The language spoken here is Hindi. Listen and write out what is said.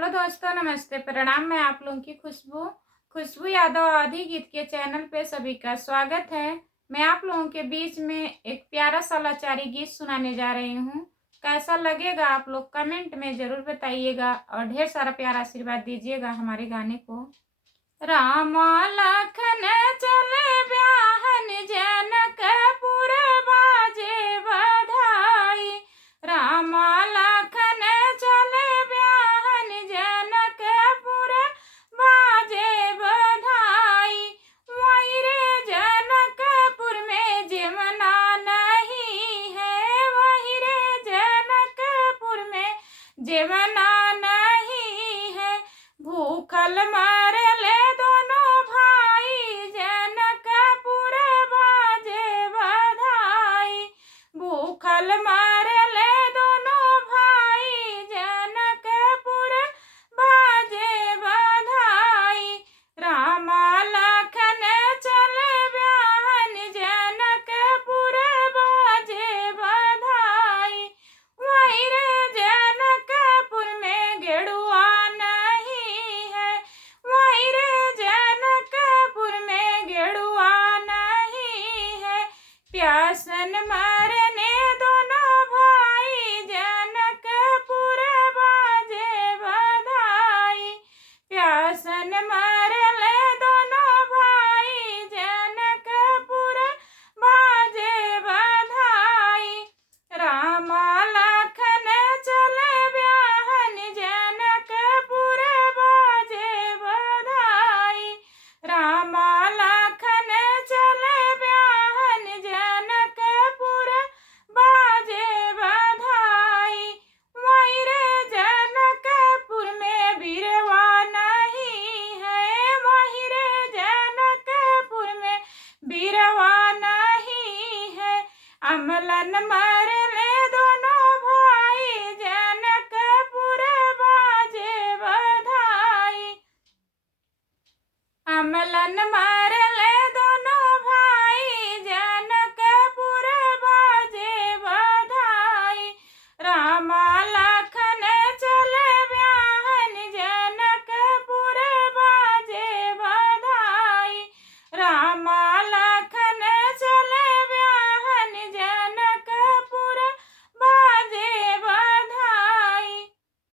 हेलो दोस्तों, नमस्ते, प्रणाम। मैं आप लोगों की खुशबू खुशबू यादव आदि गीत के चैनल पे सभी का स्वागत है। मैं आप लोगों के बीच में एक प्यारा सा लाचारी गीत सुनाने जा रही हूँ। कैसा लगेगा आप लोग कमेंट में जरूर बताइएगा और ढेर सारा प्यारा आशीर्वाद दीजिएगा हमारे गाने को। रामा लखन चले ब्याहन जनकपुर बाजे बधाई। रामा लखन चले ब्याहन जनकपुर बाजे बधाई। वहीं रे जनकपुर में जमना नहीं है, वहीं रे जनकपुर में जमना नहीं है। भूखल